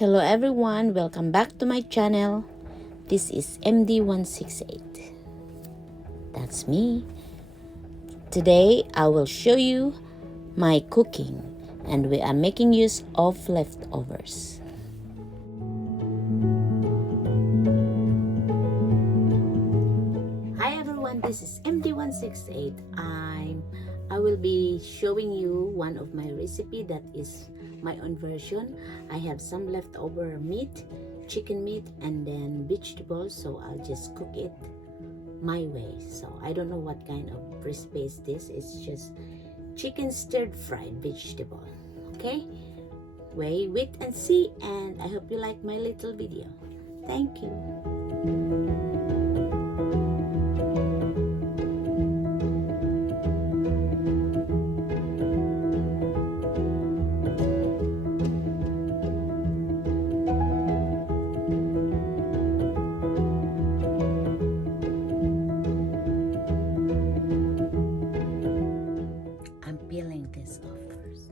Hello everyone, welcome back to my channel. This is MD168. That's me. Today I will show you my cooking and we are making use of leftovers. Hi everyone, this is MD168. I will be showing you one of my recipe that is my own version. I have some leftover meat, chicken meat, and then vegetables, so I'll just cook it my way. So I don't know what kind of recipe is this. It's just chicken stir fried vegetable. Okay, wait and see, and I hope you like my little video. Thank you. I'm peeling this off first.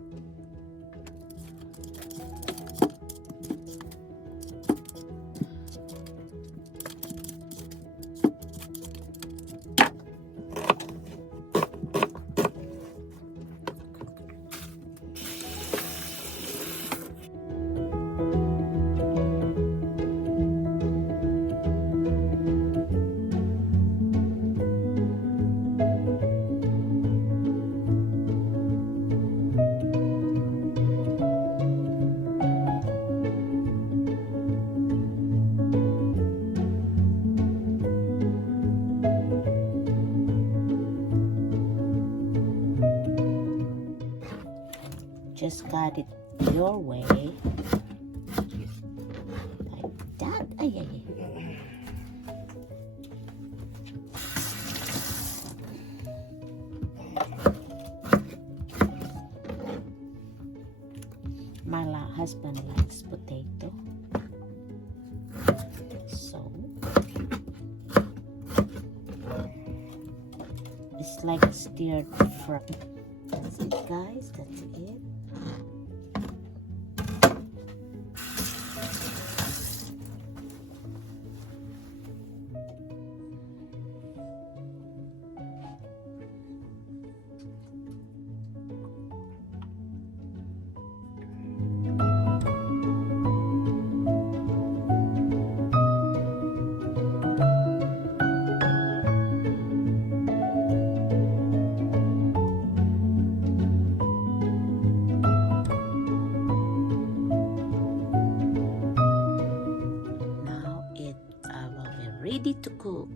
Just cut it your way, like that. Ay. My husband likes potato, so it's like stirred fry. That's it, guys. That's it. Ready to cook.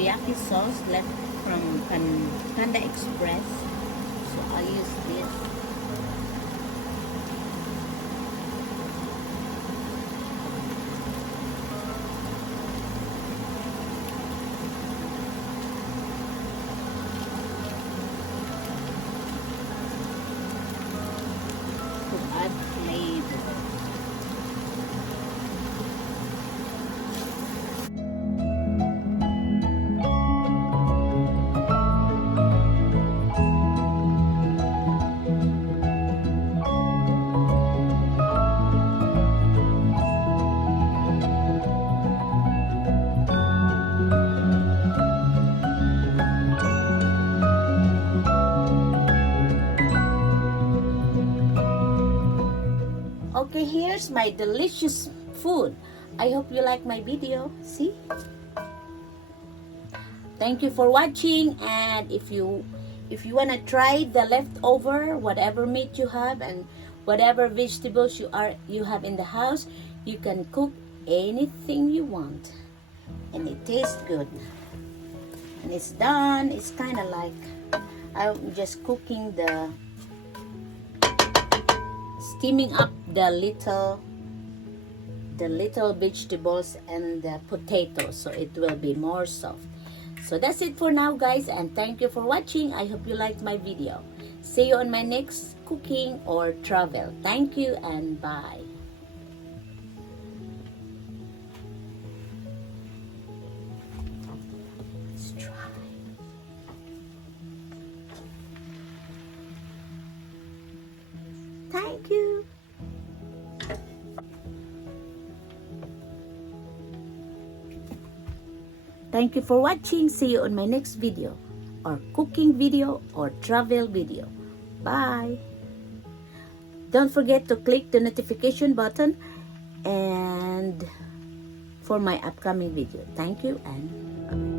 teriyaki sauce left from Panda Express. So I'll use this. To add flavor. Okay, here's my delicious food. I hope you like my video. See? Thank you for watching, and if you want to try the leftover, whatever meat you have and whatever vegetables you have in the house, you can cook anything you want. And it tastes good. And it's done. It's kind of like I'm just cooking steaming up the little vegetables and the potatoes, so it will be more soft. So that's it for now, guys, and thank you for watching. I hope you liked my video. See you on my next cooking or travel. Thank you and bye. Let's try. Thank you. Thank you for watching. See you on my next video, or cooking video, or travel video. Bye. Don't forget to click the notification button and for my upcoming video. Thank you and bye.